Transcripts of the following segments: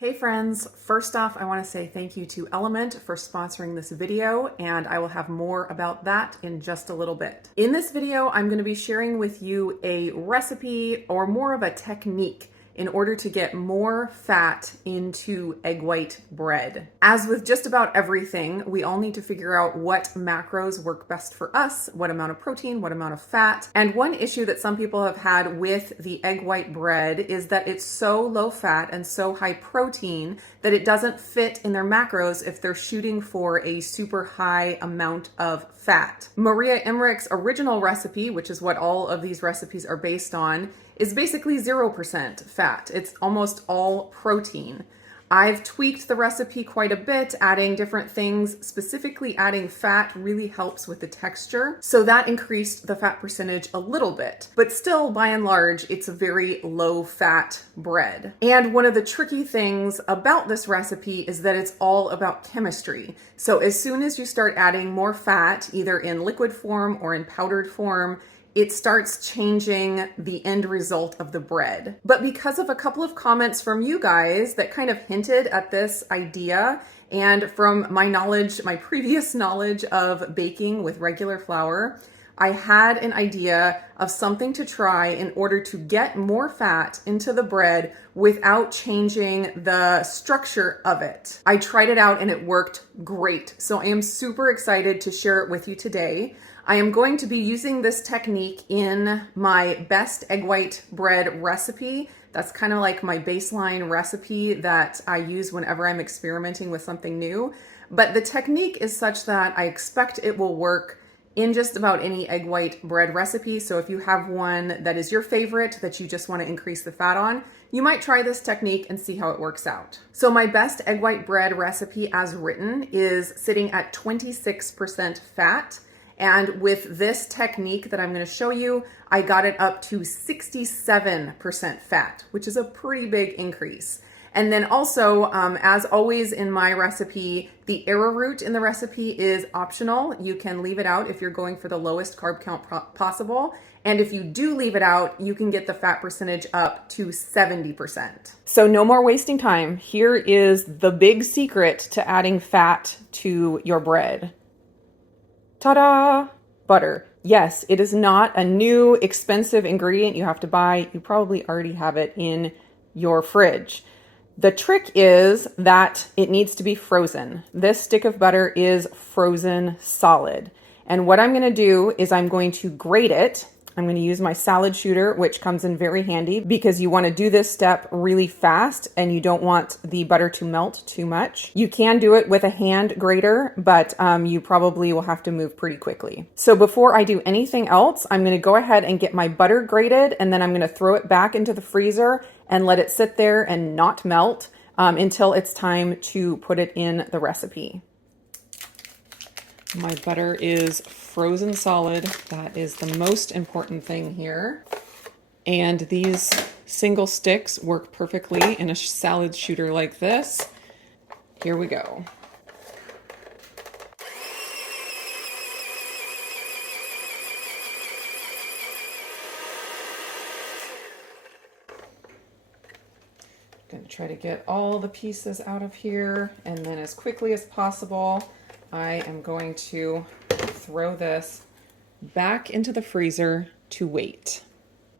Hey friends, first off, I want to say thank you to Element for sponsoring this video, and I will have more about that in just a little bit. In this video, I'm going to be sharing with you a recipe or more of a technique in order to get more fat into egg white bread. As with just about everything, we all need to figure out what macros work best for us, what amount of protein, what amount of fat. And one issue that some people have had with the egg white bread is that it's so low fat and so high protein that it doesn't fit in their macros if they're shooting for a super high amount of fat. Maria Emmerich's original recipe, which is what all of these recipes are based on, is basically 0% fat. It's almost all protein. I've tweaked the recipe quite a bit, adding different things. Specifically, adding fat really helps with the texture. So that increased the fat percentage a little bit. But still, by and large, it's a very low fat bread. And one of the tricky things about this recipe is that it's all about chemistry. So as soon as you start adding more fat, either in liquid form or in powdered form, it starts changing the end result of the bread. But because of a couple of comments from you guys that kind of hinted at this idea, and from my knowledge, my previous knowledge of baking with regular flour, I had an idea of something to try in order to get more fat into the bread without changing the structure of it. I tried it out and it worked great. So I am super excited to share it with you today. I am going to be using this technique in my best egg white bread recipe. That's kind of like my baseline recipe that I use whenever I'm experimenting with something new. But the technique is such that I expect it will work in just about any egg white bread recipe. So if you have one that is your favorite that you just want to increase the fat on, you might try this technique and see how it works out. So my best egg white bread recipe as written is sitting at 26% fat. And with this technique that I'm going to show you, I got it up to 67% fat, which is a pretty big increase. And then also, as always in my recipe, the arrowroot in the recipe is optional. You can leave it out if you're going for the lowest carb count possible. And if you do leave it out, you can get the fat percentage up to 70%. So no more wasting time. Here is the big secret to adding fat to your bread. Ta-da! Butter. Yes, it is not a new expensive ingredient you have to buy. You probably already have it in your fridge. The trick is that it needs to be frozen. This stick of butter is frozen solid. And what I'm going to do is I'm going to grate it. I'm going to use my salad shooter, which comes in very handy because you want to do this step really fast and you don't want the butter to melt too much. You can do it with a hand grater, but you probably will have to move pretty quickly. So before I do anything else, I'm going to go ahead and get my butter grated, and then I'm going to throw it back into the freezer and let it sit there and not melt until it's time to put it in the recipe. My butter is frozen solid. That is the most important thing here. And these single sticks work perfectly in a salad shooter like this. Here we go. Going to try to get all the pieces out of here, and then as quickly as possible, I am going to throw this back into the freezer to wait.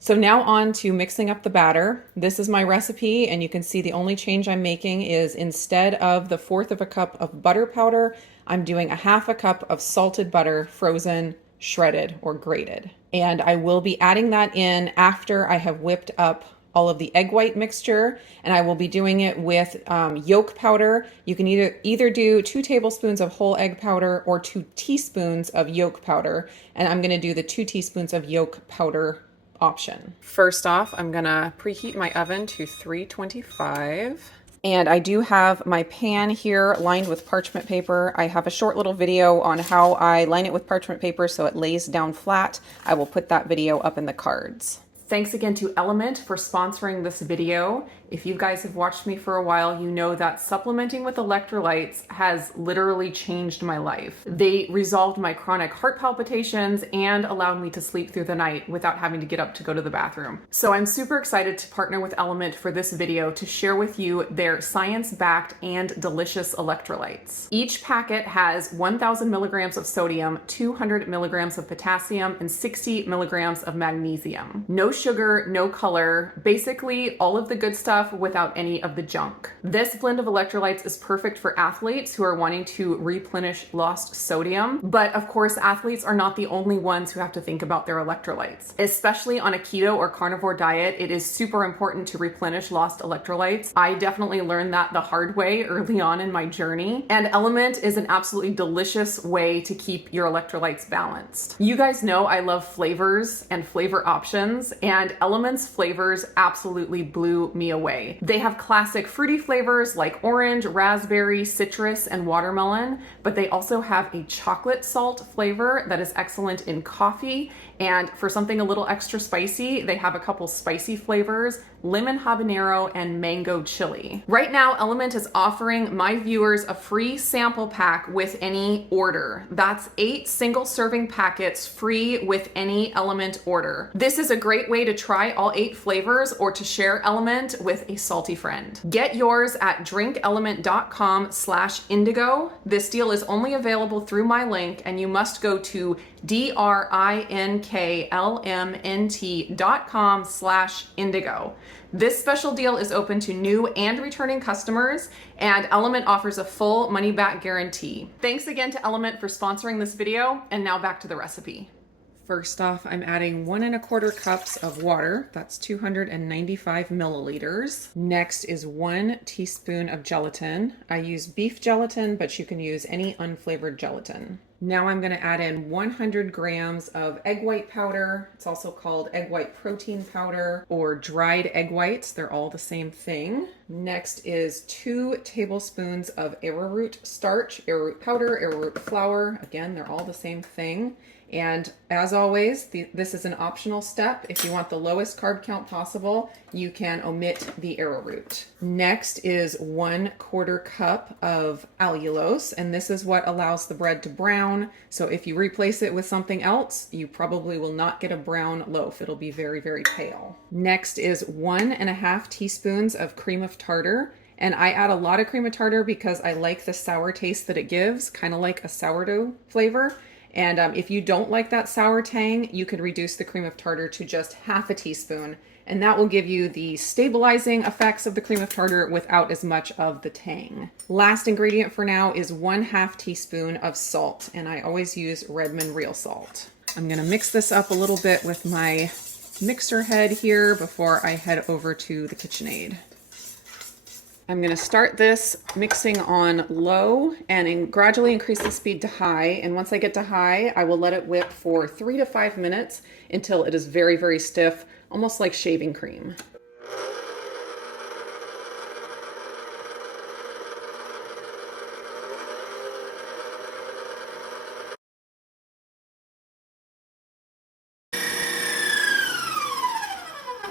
So now on to mixing up the batter. This is my recipe, and you can see the only change I'm making is instead of the 1/4 of a cup of butter powder, I'm doing 1/2 cup of salted butter, frozen, shredded, or grated. And I will be adding that in after I have whipped up all of the egg white mixture, and I will be doing it with yolk powder. You can either do 2 tablespoons of whole egg powder or 2 teaspoons of yolk powder, and I'm going to do the 2 teaspoons of yolk powder option. First off, I'm going to preheat my oven to 325. And I do have my pan here lined with parchment paper. I have a short little video on how I line it with parchment paper so it lays down flat. I will put that video up in the cards. Thanks again to Element for sponsoring this video. If you guys have watched me for a while, you know that supplementing with electrolytes has literally changed my life. They resolved my chronic heart palpitations and allowed me to sleep through the night without having to get up to go to the bathroom. So I'm super excited to partner with Element for this video to share with you their science-backed and delicious electrolytes. Each packet has 1,000 milligrams of sodium, 200 milligrams of potassium, and 60 milligrams of magnesium. No sugar, no color, basically all of the good stuff without any of the junk. This blend of electrolytes is perfect for athletes who are wanting to replenish lost sodium, but of course athletes are not the only ones who have to think about their electrolytes. Especially on a keto or carnivore diet, it is super important to replenish lost electrolytes. I definitely learned that the hard way early on in my journey, and Element is an absolutely delicious way to keep your electrolytes balanced. You guys know I love flavors and flavor options, and Element's flavors absolutely blew me away. They have classic fruity flavors like orange, raspberry, citrus, and watermelon, but they also have a chocolate salt flavor that is excellent in coffee. And for something a little extra spicy, they have a couple spicy flavors, lemon habanero and mango chili. Right now, Element is offering my viewers a free sample pack with any order. That's 8 single serving packets free with any Element order. This is a great way to try all 8 flavors or to share Element with a salty friend. Get yours at drinkelement.com/indigo. This deal is only available through my link, and you must go to drinklmnt.com/indigo. This special deal is open to new and returning customers, and Element offers a full money-back guarantee. Thanks again to Element for sponsoring this video, and now back to the recipe. First off, I'm adding 1 1/4 cups of water. That's 295 milliliters. Next is 1 teaspoon of gelatin. I use beef gelatin, but you can use any unflavored gelatin. Now I'm going to add in 100 grams of egg white powder. It's also called egg white protein powder or dried egg whites. They're all the same thing. Next is 2 tablespoons of arrowroot starch, arrowroot powder, arrowroot flour. Again, they're all the same thing. And as always, this is an optional step. If you want the lowest carb count possible, you can omit the arrowroot. Next is 1/4 cup of allulose, and this is what allows the bread to brown. So if you replace it with something else, you probably will not get a brown loaf. It'll be very, very pale. Next is 1 1/2 teaspoons of cream of tartar. And I add a lot of cream of tartar because I like the sour taste that it gives, kind of like a sourdough flavor. And if you don't like that sour tang, you could reduce the cream of tartar to just 1/2 teaspoon, and that will give you the stabilizing effects of the cream of tartar without as much of the tang. Last ingredient for now is 1/2 teaspoon of salt, and I always use Redmond real salt. I'm gonna mix this up a little bit with my mixer head here before I head over to the KitchenAid. I'm going to start this mixing on low and gradually increase the speed to high. And once I get to high, I will let it whip for 3 to 5 minutes until it is very, very stiff, almost like shaving cream.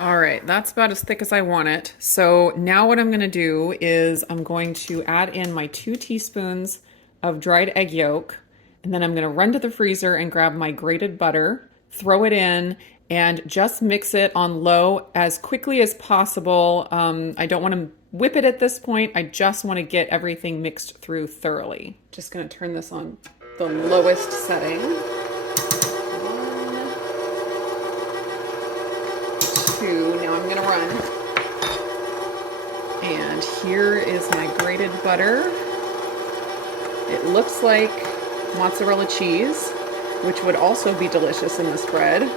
All right, that's about as thick as I want it. So now what I'm gonna do is I'm going to add in my 2 teaspoons of dried egg yolk, and then I'm gonna run to the freezer and grab my grated butter, throw it in, and just mix it on low as quickly as possible. I don't wanna whip it at this point. I just wanna get everything mixed through thoroughly. Just gonna turn this on the lowest setting. 2. Now I'm gonna run. And here is my grated butter. It looks like mozzarella cheese, which would also be delicious in this bread. All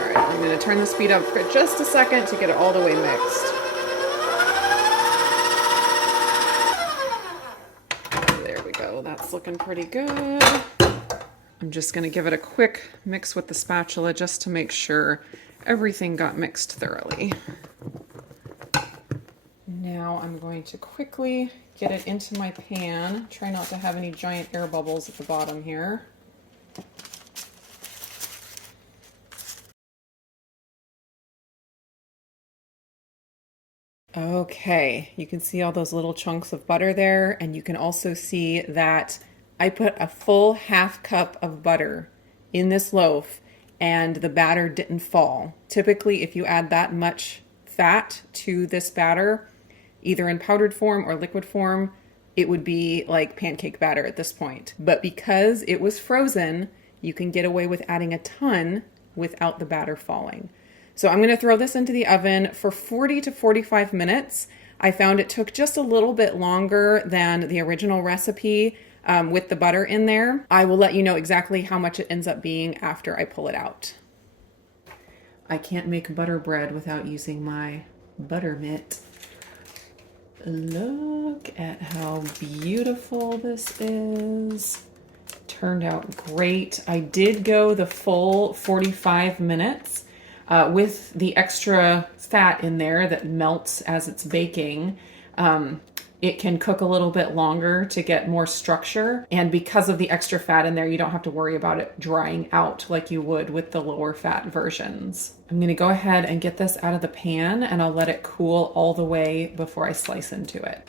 right, I'm gonna turn the speed up for just a second to get it all the way mixed. That's looking pretty good. I'm just going to give it a quick mix with the spatula just to make sure everything got mixed thoroughly. Now I'm going to quickly get it into my pan. Try not to have any giant air bubbles at the bottom here. Okay, you can see all those little chunks of butter there, and you can also see that I put a full half cup of butter in this loaf and the batter didn't fall. Typically, if you add that much fat to this batter, either in powdered form or liquid form, it would be like pancake batter at this point. But because it was frozen, you can get away with adding a ton without the batter falling. So I'm going to throw this into the oven for 40 to 45 minutes. I found it took just a little bit longer than the original recipe with the butter in there. I will let you know exactly how much it ends up being after I pull it out. I can't make butter bread without using my butter mitt. Look at how beautiful this is. Turned out great. I did go the full 45 minutes. With the extra fat in there that melts as it's baking, it can cook a little bit longer to get more structure. And because of the extra fat in there, you don't have to worry about it drying out like you would with the lower fat versions. I'm going to go ahead and get this out of the pan, and I'll let it cool all the way before I slice into it.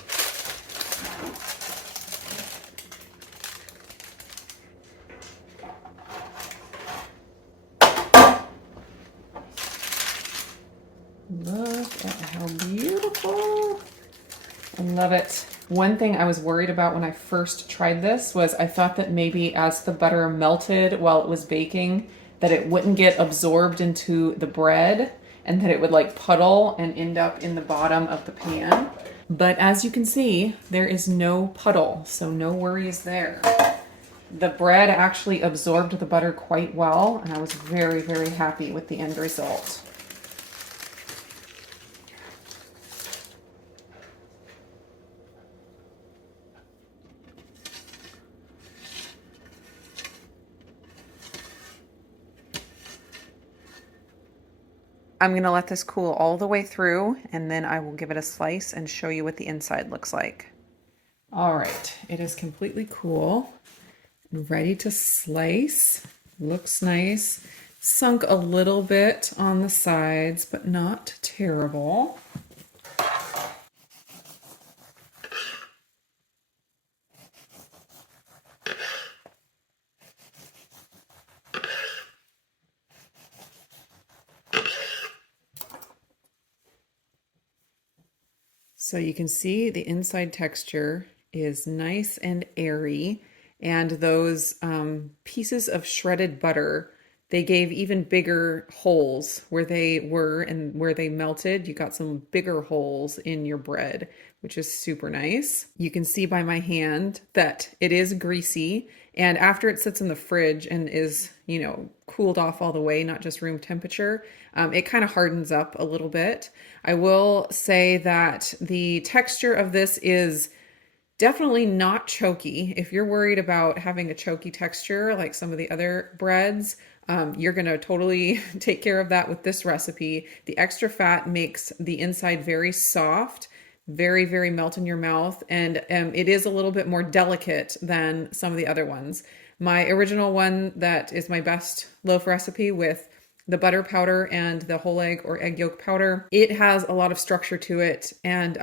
Look at how beautiful. I love it. One thing I was worried about when I first tried this was I thought that maybe as the butter melted while it was baking, that it wouldn't get absorbed into the bread and that it would like puddle and end up in the bottom of the pan. But as you can see, there is no puddle, so no worries there. The bread actually absorbed the butter quite well, and I was very, very happy with the end result. I'm going to let this cool all the way through, and then I will give it a slice and show you what the inside looks like. All right, it is completely cool and ready to slice. Looks nice. Sunk a little bit on the sides, but not terrible. So you can see the inside texture is nice and airy, and those pieces of shredded butter, they gave even bigger holes where they were, and where they melted, you got some bigger holes in your bread, which is super nice. You can see by my hand that it is greasy, and after it sits in the fridge and is, you know, cooled off all the way, not just room temperature, it kind of hardens up a little bit. I will say that the texture of this is definitely not choky. If you're worried about having a choky texture like some of the other breads, you're going to totally take care of that with this recipe. The extra fat makes the inside very soft, very, very melt in your mouth, and it is a little bit more delicate than some of the other ones. My original one that is my best loaf recipe with the butter powder and the whole egg or egg yolk powder, it has a lot of structure to it, and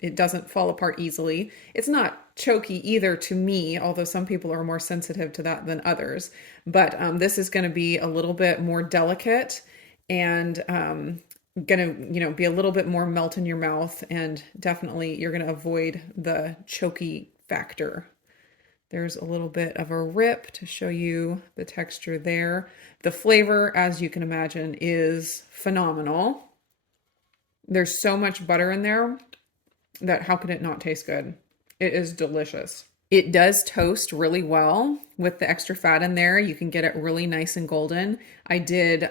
it doesn't fall apart easily. It's not choky either to me, although some people are more sensitive to that than others. But this is going to be a little bit more delicate and gonna, you know, be a little bit more melt in your mouth, and definitely you're going to avoid the choky factor. There's a little bit of a rip to show you the texture there. The flavor, as you can imagine, is phenomenal. There's so much butter in there that how could it not taste good? It is delicious. It does toast really well with the extra fat in there. You can get it really nice and golden. I did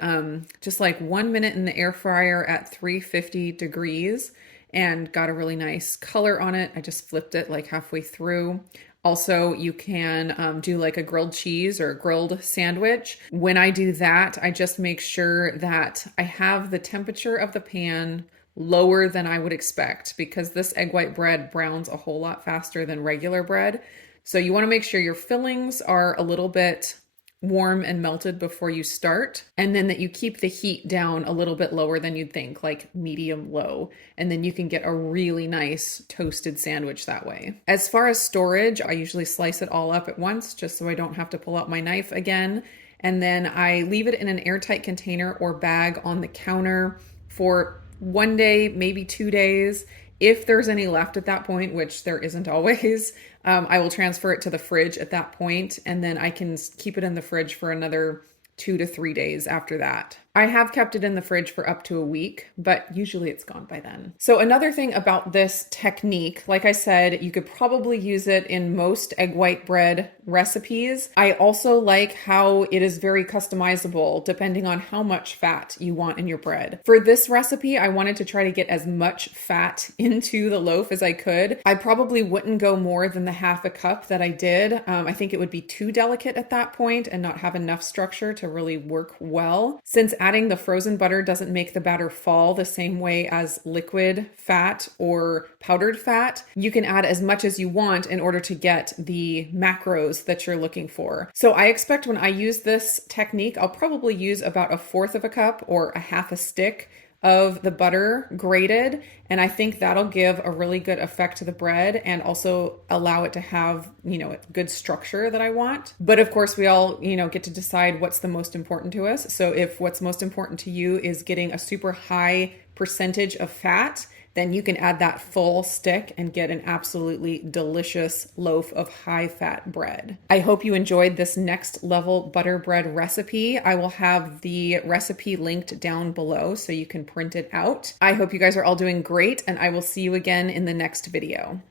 just like 1 minute in the air fryer at 350 degrees and got a really nice color on it. I just flipped it like halfway through. Also, you can do like a grilled cheese or a grilled sandwich. When I do that, I just make sure that I have the temperature of the pan lower than I would expect, because this egg white bread browns a whole lot faster than regular bread. So you want to make sure your fillings are a little bit warm and melted before you start, and then that you keep the heat down a little bit lower than you'd think, like medium low, and then you can get a really nice toasted sandwich that way. As far as storage, I usually slice it all up at once just so I don't have to pull out my knife again, and then I leave it in an airtight container or bag on the counter for 1 day, maybe 2 days. If there's any left at that point, which there isn't always, I will transfer it to the fridge at that point, and then I can keep it in the fridge for another 2 to 3 days after that. I have kept it in the fridge for up to a week, but usually it's gone by then. So another thing about this technique, like I said, you could probably use it in most egg white bread recipes. I also like how it is very customizable depending on how much fat you want in your bread. For this recipe, I wanted to try to get as much fat into the loaf as I could. I probably wouldn't go more than the half a cup that I did. I think it would be too delicate at that point and not have enough structure to really work well. Since adding the frozen butter doesn't make the batter fall the same way as liquid fat or powdered fat, you can add as much as you want in order to get the macros that you're looking for. So I expect when I use this technique, I'll probably use about 1/4 of a cup or a half a stick of the butter grated, and I think that'll give a really good effect to the bread and also allow it to have, a good structure that I want. But of course, we all, get to decide what's the most important to us. So if what's most important to you is getting a super high percentage of fat, then you can add that full stick and get an absolutely delicious loaf of high fat bread. I hope you enjoyed this next level butter bread recipe. I will have the recipe linked down below so you can print it out. I hope you guys are all doing great, and I will see you again in the next video.